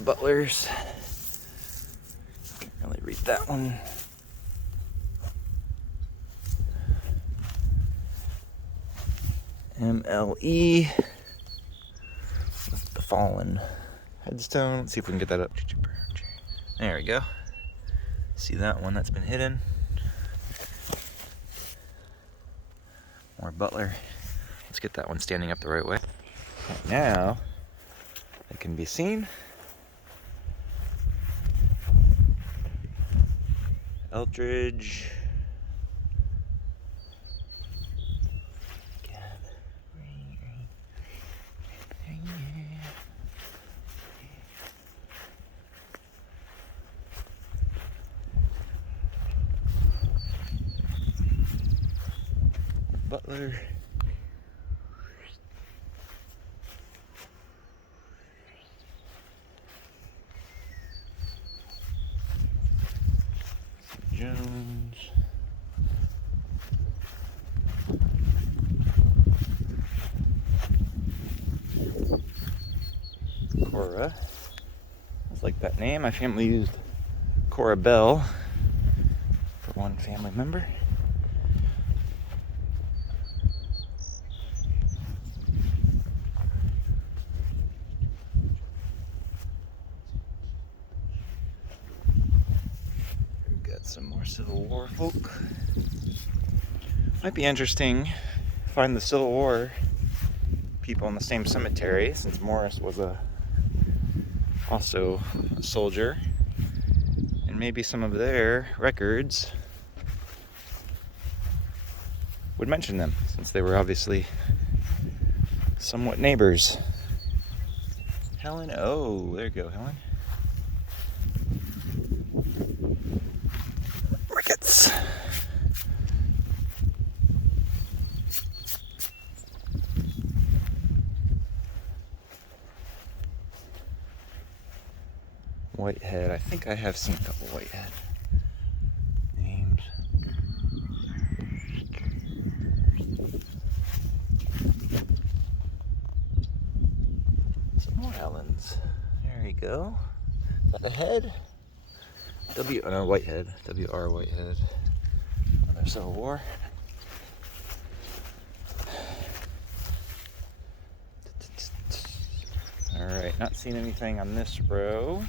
butlers. Can't really read that one. MLE. The fallen headstone. Let's see if we can get that up. There we go. See that one that's been hidden. More butler. Let's get that one standing up the right way. Right now, it can be seen. Eldridge. Butler. Jones. Cora. I like that name. My family used Cora Bell for one family member. Some more Civil War folk. Might be interesting to find the Civil War people in the same cemetery, since Morris was also a soldier, and maybe some of their records would mention them, since they were obviously somewhat neighbors. Helen, oh, there you go, Helen. Ricketts. Whitehead. I think I have seen a couple Whitehead names. Some more Allens. There you go. Is that a head? Whitehead. W.R. Whitehead. Another Civil War. Alright, not seeing anything on this row.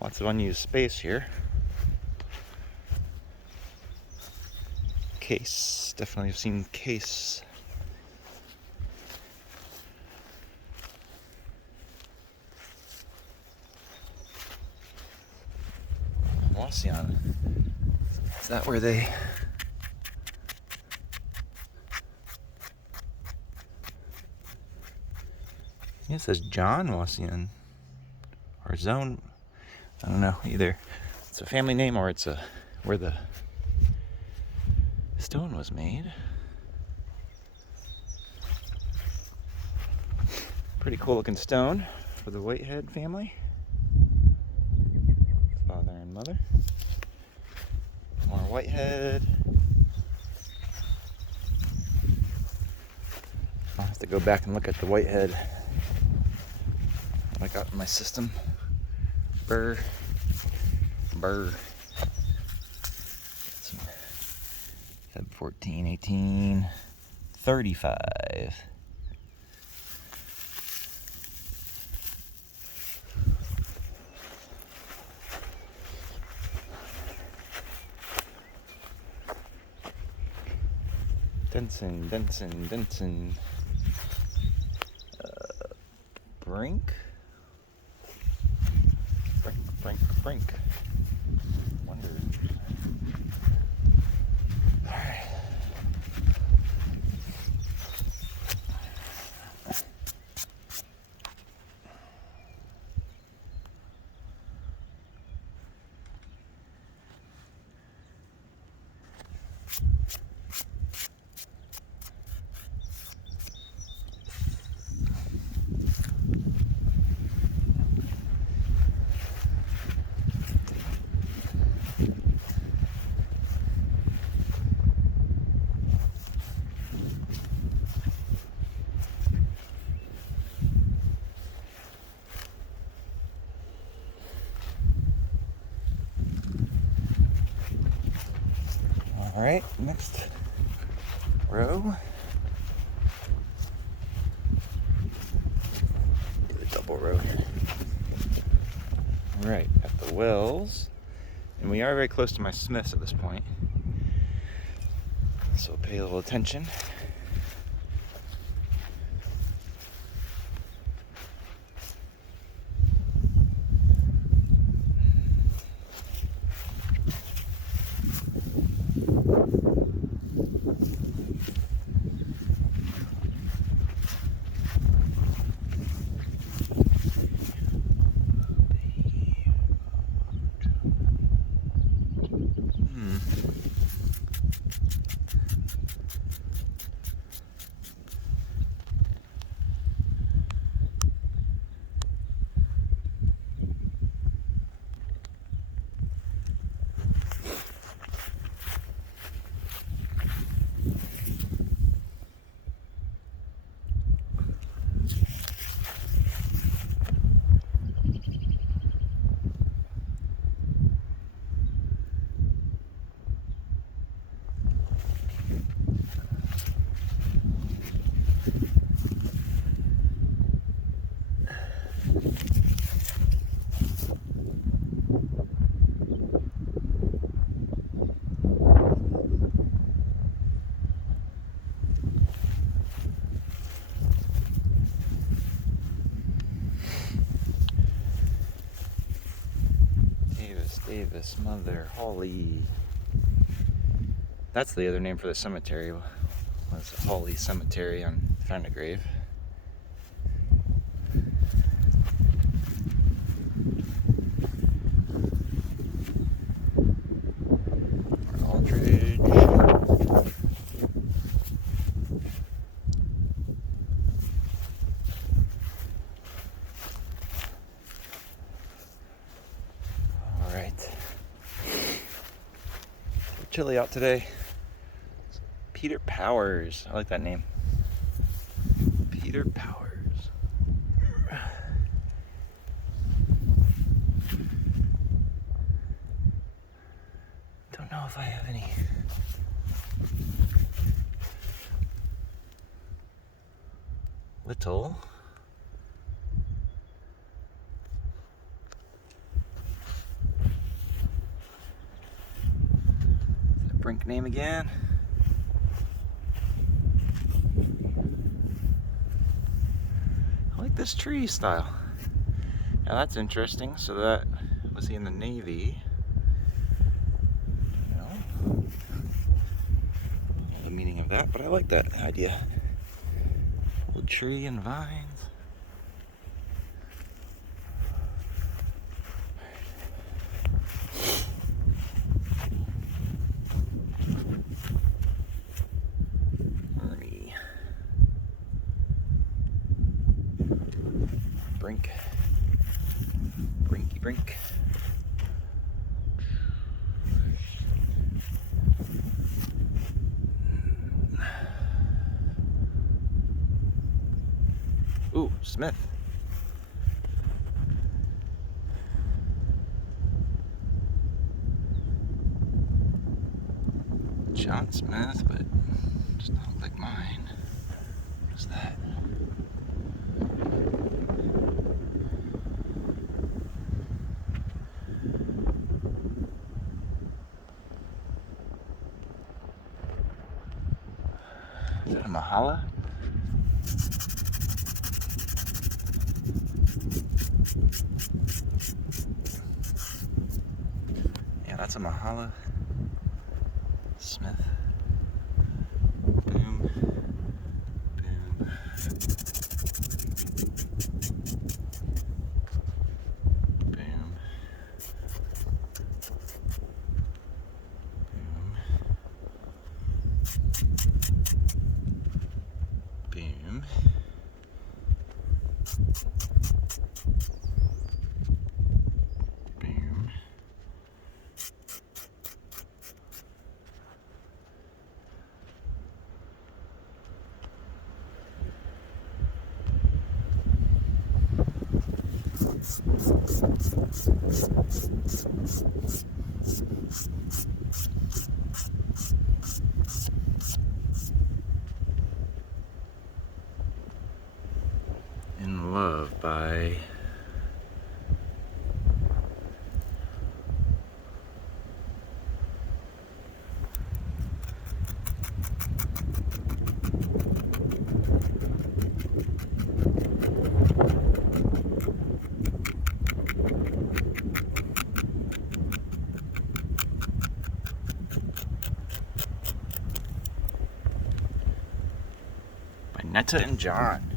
Lots of unused space here. Case. Definitely have seen Case. Wasion. Is that where they... It says John Wasion. Or Zone... I don't know, either it's a family name or it's where the stone was made. Pretty cool looking stone for the Whitehead family. Father and mother. More Whitehead. I'll have to go back and look at the Whitehead I got in my system. Burr. 14, 18, 35. Denson. Brink. Wonder. All right. Alright, next row. Do a double row here. Alright, at the wells. And we are very close to my Smiths at this point. So pay a little attention. Davis, Mother, Hawley. That's the other name for the cemetery. Was Hawley Cemetery on Found a Grave. Aldridge. Chilly out today. Peter Powers. I like that name. Peter Powers. Don't know if I have any little. Brink name again. I like this tree style. Now that's interesting. So that was he in the Navy? No. I don't know the meaning of that, but I like that idea. Old tree and vines. Brink. Brinky brink. Ooh, Smith. John Smith, but does not look like mine. What is that? Is that a Mahala? Yeah, that's a Mahala. Smith. Boom. Boom. Boom. Boom. Boom. Boom. In Love by Netta and John.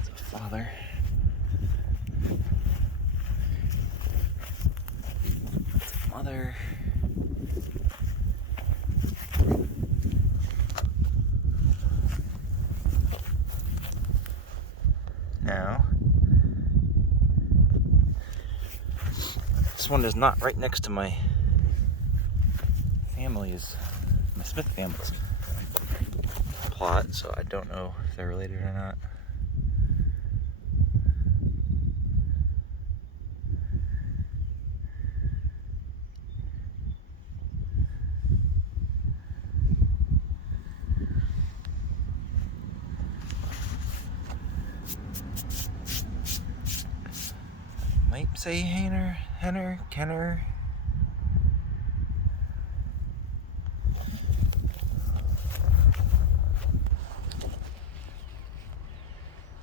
It's a father. It's a mother. Now, this one is not right next to my Smith family's plot, so I don't know if they're related or not. Might say Henner, Kenner.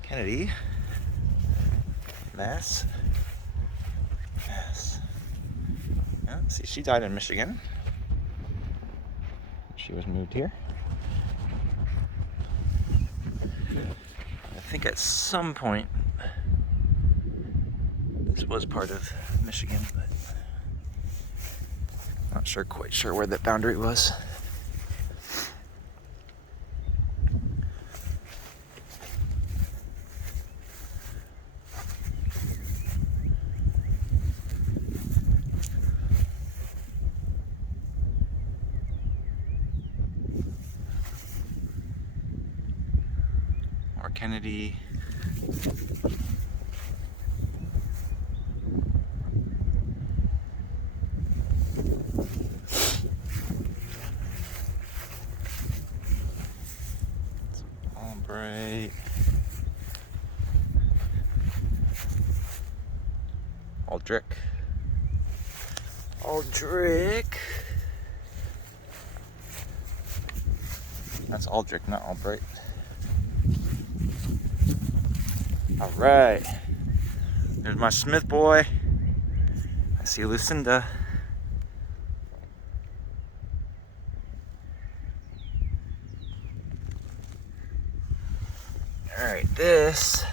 Kennedy, Mass. Yeah, see, she died in Michigan. She was moved here. I think at some point this was part of Michigan, but not quite sure where that boundary was. Or Kennedy. Albright. Aldrich. That's Aldrich, not Albright. All right. There's my Smith boy. I see Lucinda. All right, this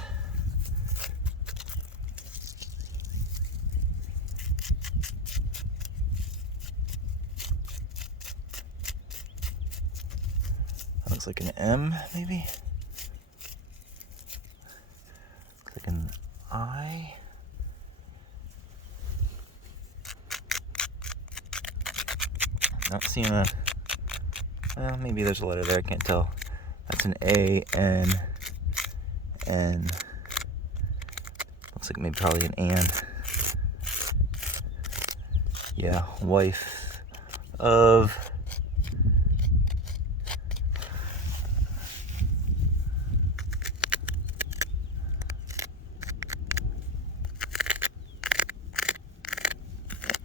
looks like an M, maybe? Looks like an I. Not seeing a, well, maybe there's a letter there, I can't tell. That's an A, N, N. Looks like maybe probably an and. Yeah, wife of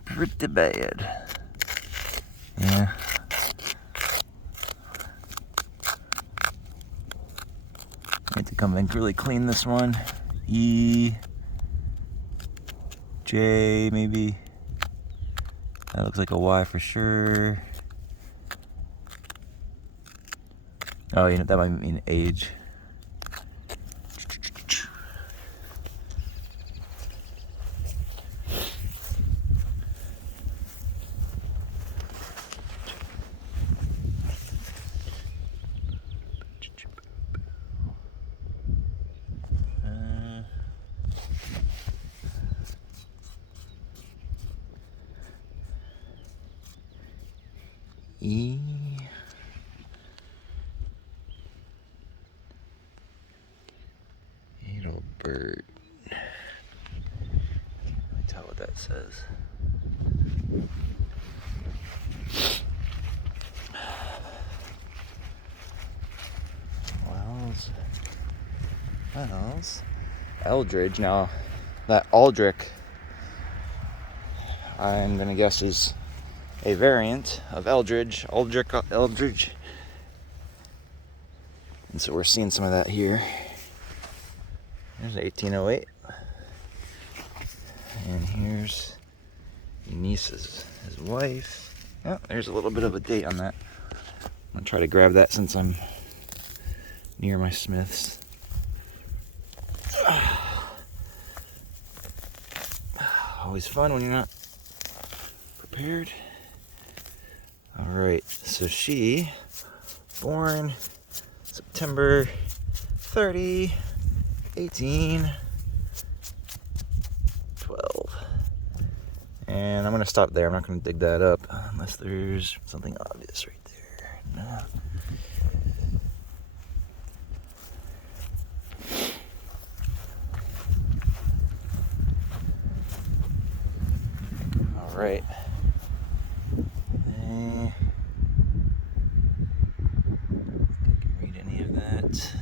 pretty bad. Yeah. I need to come and really clean this one. E, J, maybe. That looks like a Y for sure. Oh, you know, that might mean age. E. Edelbert. Can't really tell what that says. Wells. Eldridge. Now, that Aldrich, I'm gonna guess is a variant of Eldridge. Eldridge. And so we're seeing some of that here. There's 1808. And here's Eunice's, his wife. Oh, there's a little bit of a date on that. I'm gonna try to grab that since I'm near my Smiths. Always fun when you're not prepared. All right, so she born September 30, 1812. And I'm gonna stop there. I'm not gonna dig that up unless there's something obvious right there. No. All right. I can read any of that.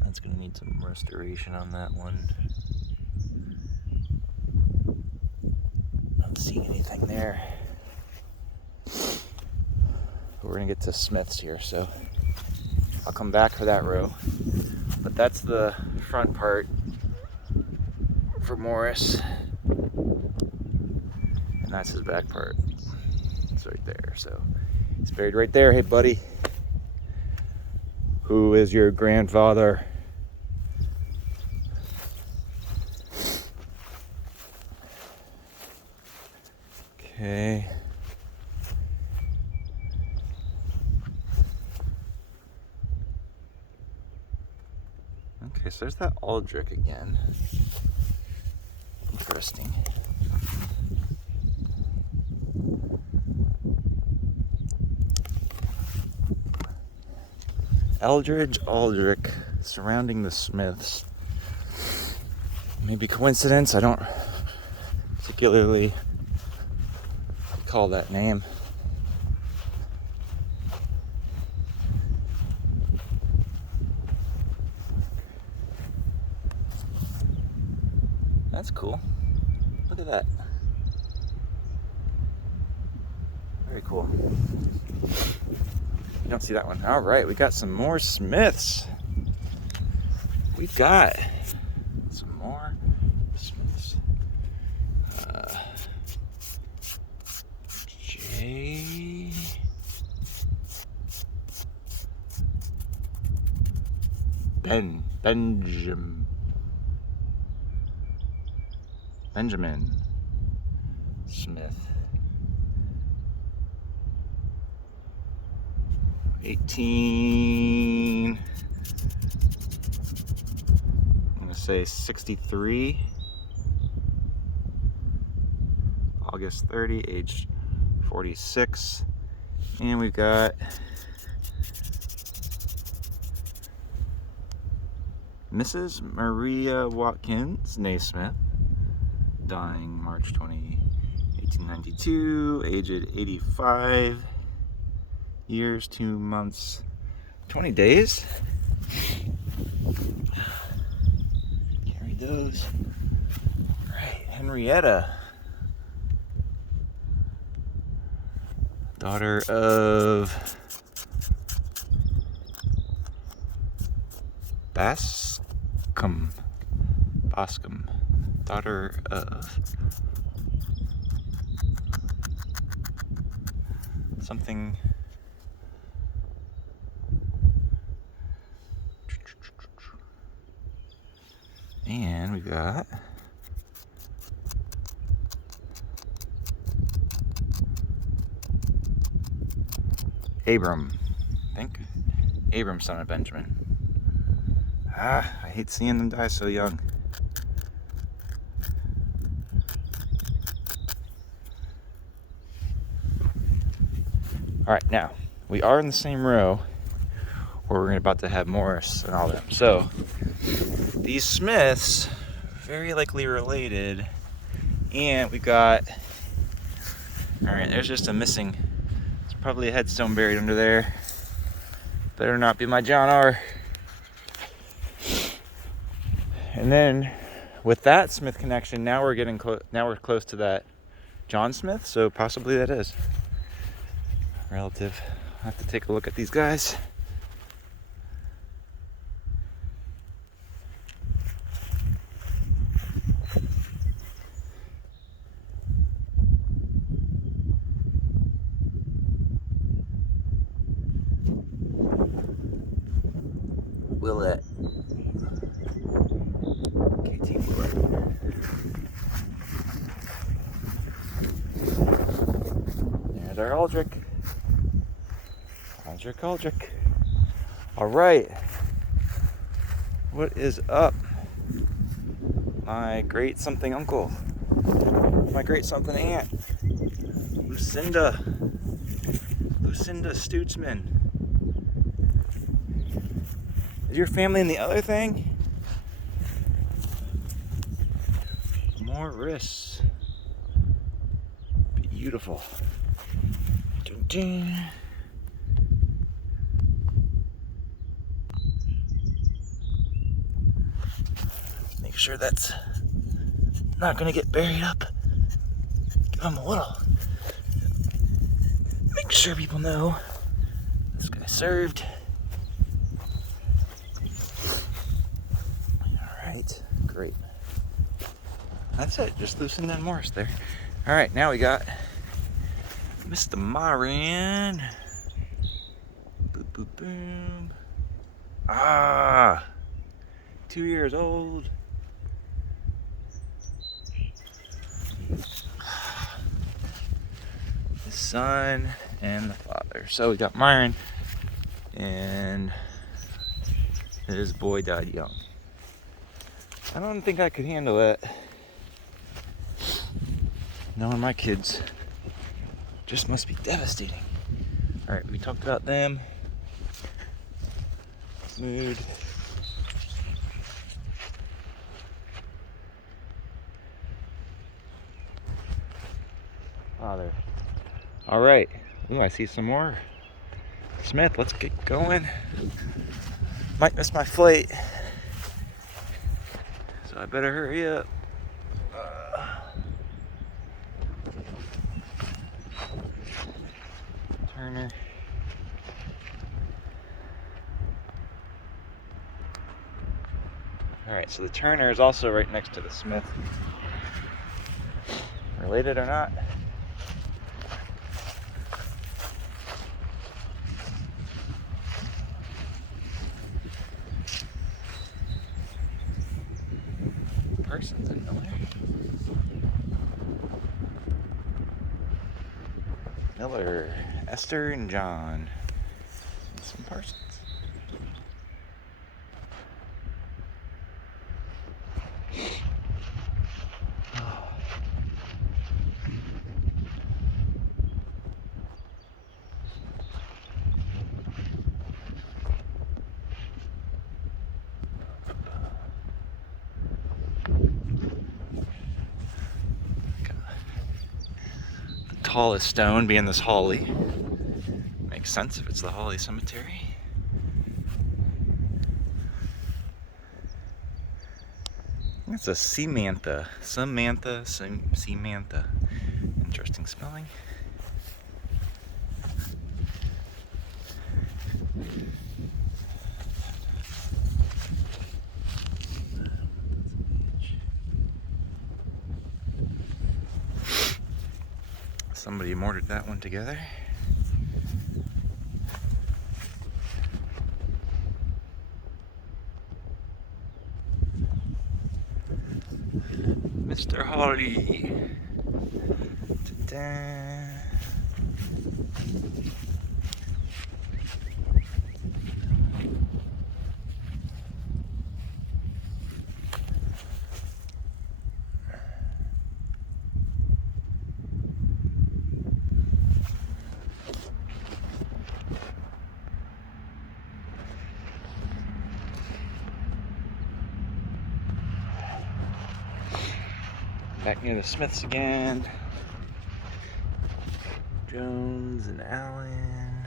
That's gonna need some restoration on that one. Not seeing anything there. But we're gonna get to Smith's here, so I'll come back for that row. But that's the front part for Morris. And that's his back part. It's right there. So he's buried right there. Hey, buddy. Who is your grandfather? Okay. Okay, so there's that Aldrich again. Interesting. Eldridge, Aldrich, surrounding the Smiths. Maybe coincidence, I don't particularly recall that name. That's cool. Look at that. Very cool. You don't see that one. All right, we got some more Smiths. We got some more Smiths. J. Benjamin Smith. 18, I'm gonna say 63, August 30, age 46, and we've got Mrs. Maria Watkins Naismith, dying March 20, 1892, aged 85 years, 2 months, 20 days. Can't read those. All right, Henrietta, daughter of Bascom, daughter of something. And we've got Abram, I think. Abram, son of Benjamin. I hate seeing them die so young. All right, now we are in the same row where we're about to have Morris and all them. So these Smiths, very likely related, and we got. All right, there's just a missing. It's probably a headstone buried under there. Better not be my John R. And then with that Smith connection, now we're getting close. Now we're close to that John Smith, so possibly that is relative. I'll have to take a look at these guys. Willett. KT Willett. There's our Aldrich. Aldrich. All right. What is up? My great something uncle. My great something aunt. Lucinda Stutzman. Is your family in the other thing? Morris. Beautiful. Dun, dun. Make sure that's not gonna get buried up. Give them a little. Make sure people know this guy served. Alright, great. That's it, just loosening that Morris there. Alright, now we got Mr. Marin. Boop, boop, boom. Ah! 2 years old. The son and the father. So we got Myron, and his boy died young. I don't think I could handle it. Knowing my kids just must be devastating. All right, we talked about them. Mood. Father. All right. Ooh, I see some more. Smith, let's get going. Might miss my flight, so I better hurry up. Turner. All right, so the Turner is also right next to the Smith. Related or not? Parsons and Miller. Miller, Esther, and John. And some Parsons. Tallest stone being this Hawley. Makes sense if it's the Hawley Cemetery. It's a Seamantha. Seamantha. Interesting spelling. Somebody mortared that one together. Mr. Hawley. Ta-da. Back near the Smiths again. Jones and Allen.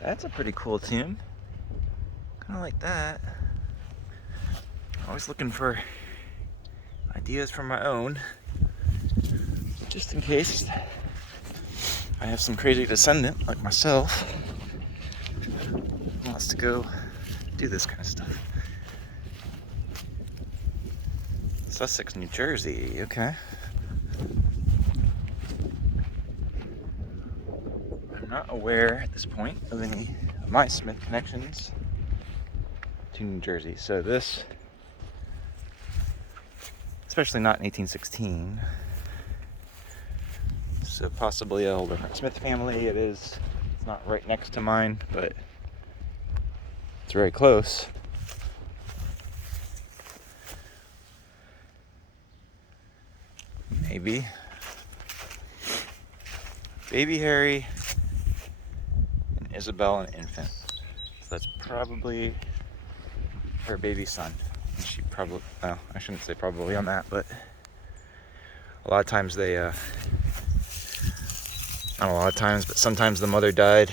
That's a pretty cool tune. Kind of like that. Always looking for ideas for my own, just in case I have some crazy descendant like myself who wants to go do this kind of stuff. Sussex, New Jersey, okay. I'm not aware at this point of any of my Smith connections to New Jersey, so this, especially not in 1816, so possibly a whole different Smith family. It's not right next to mine, but it's very close. Maybe. Baby Harry and Isabel, an infant. So that's probably her baby son. And she probably, well, I shouldn't say probably on that, but a lot of times they, not a lot of times, but sometimes the mother died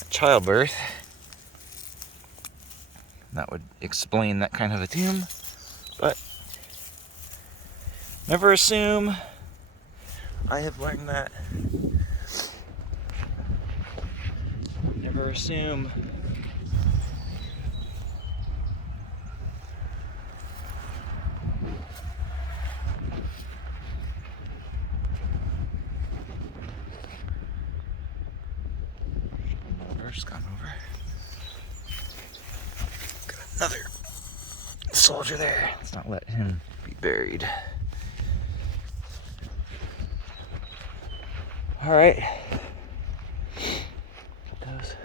at childbirth. That would explain that kind of a tomb, but never assume. I have learned that. Never assume. Just gone over. Got another soldier there. Let's not let him be buried. All right. Those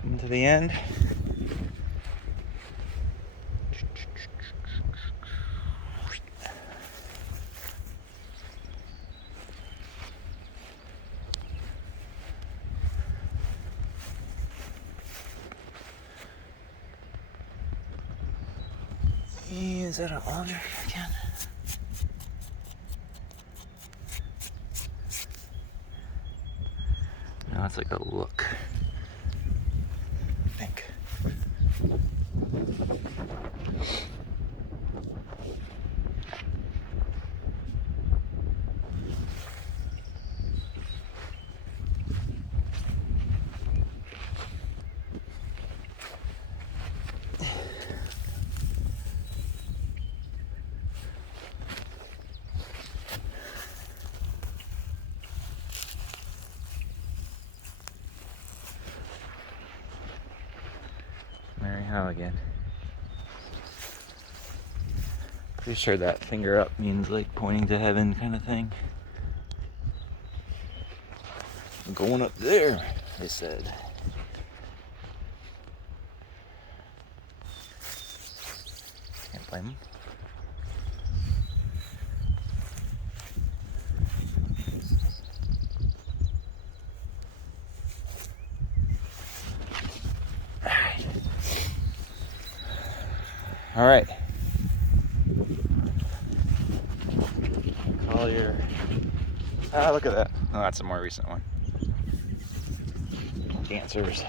coming to the end. Is that an alder again? No, it's like a look. I think. How again? Pretty sure that finger up means like pointing to heaven kind of thing. I'm going up there, they said. Can't blame them. All right. Collier. Ah, look at that. Oh, that's a more recent one. Dancers.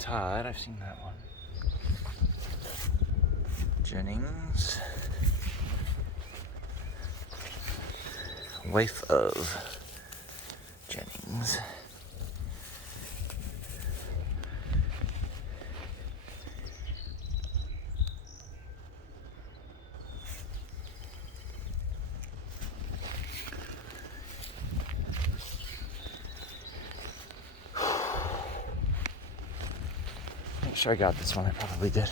Todd, I've seen that one. Jennings. Wife of Jennings. Make sure I got this one. I probably did.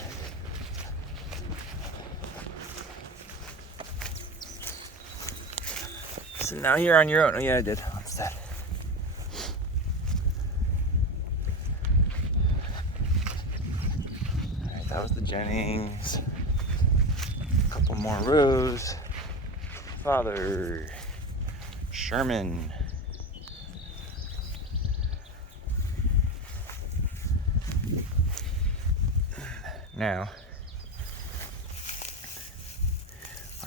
So now you're on your own. Oh yeah, I did. What's that? Alright, that was the Jennings. A couple more rows. Father Sherman. Now,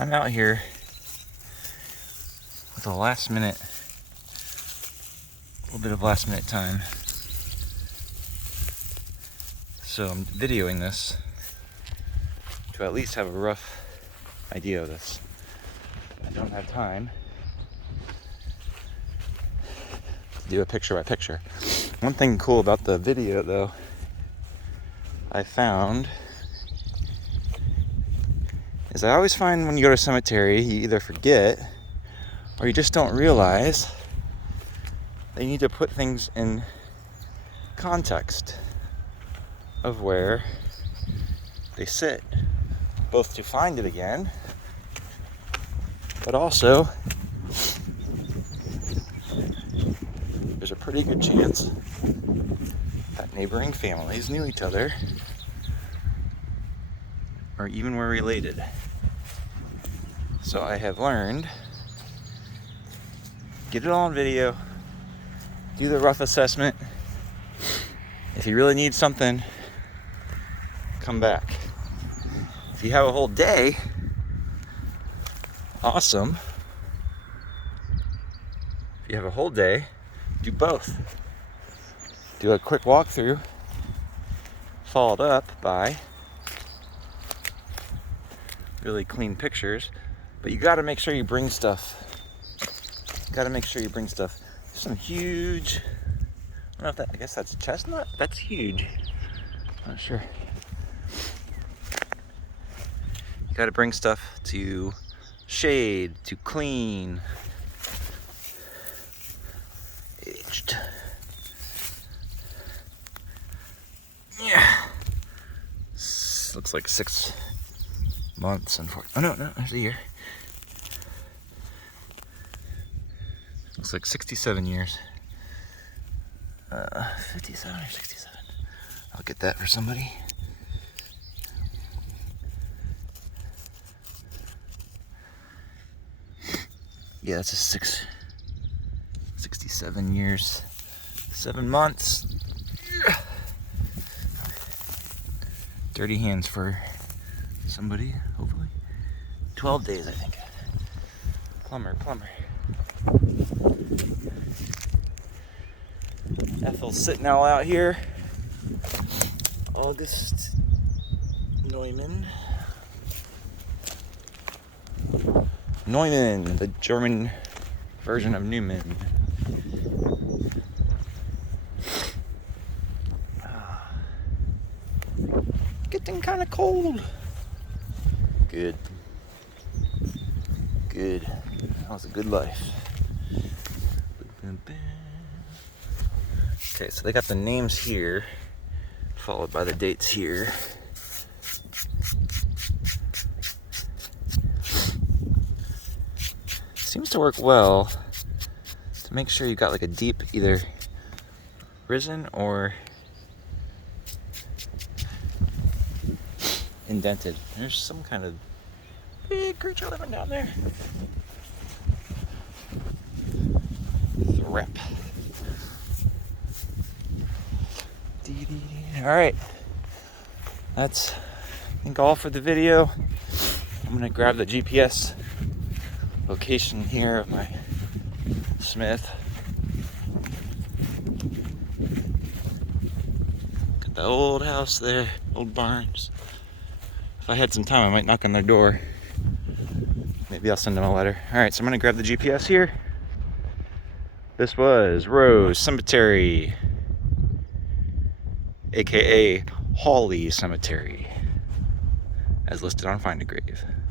I'm out here with a little bit of last minute time. So I'm videoing this to at least have a rough idea of this. I don't have time to do a picture by picture. One thing cool about the video though, I found, is I always find when you go to a cemetery, you either forget or you just don't realize that you need to put things in context of where they sit, both to find it again, but also there's a pretty good chance that neighboring families knew each other or even were related. So I have learned, get it all on video, do the rough assessment. If you really need something, come back. If you have a whole day, awesome. If you have a whole day, do both. Do a quick walkthrough, followed up by really clean pictures, but you gotta make sure you bring stuff. There's some huge, I don't know if that, I guess that's a chestnut? That's huge. Not sure. You gotta bring stuff to shade, to clean. Aged. Yeah. Looks like 6 months, unfortunately. Oh no, there's a year. Looks like 67 years. 57 or 67. I'll get that for somebody. Yeah, that's a 67 years, 7 months. Dirty hands for somebody, hopefully. 12 days, I think. Plumber. Ethel's sitting all out here. August Neumann, the German version of Newman. Getting kind of cold. Good. That was a good life. Okay, so they got the names here, followed by the dates here. Seems to work well to make sure you got like a deep, either risen or indented. There's some kind of big creature living down there. Threp. All right, that's I think all for the video. I'm gonna grab the GPS location here of my Smith. Got the old house there, old barns. If I had some time, I might knock on their door. Maybe I'll send them a letter. All right, so I'm gonna grab the GPS here. This was Rose Cemetery, aka Hawley Cemetery, as listed on Find a Grave.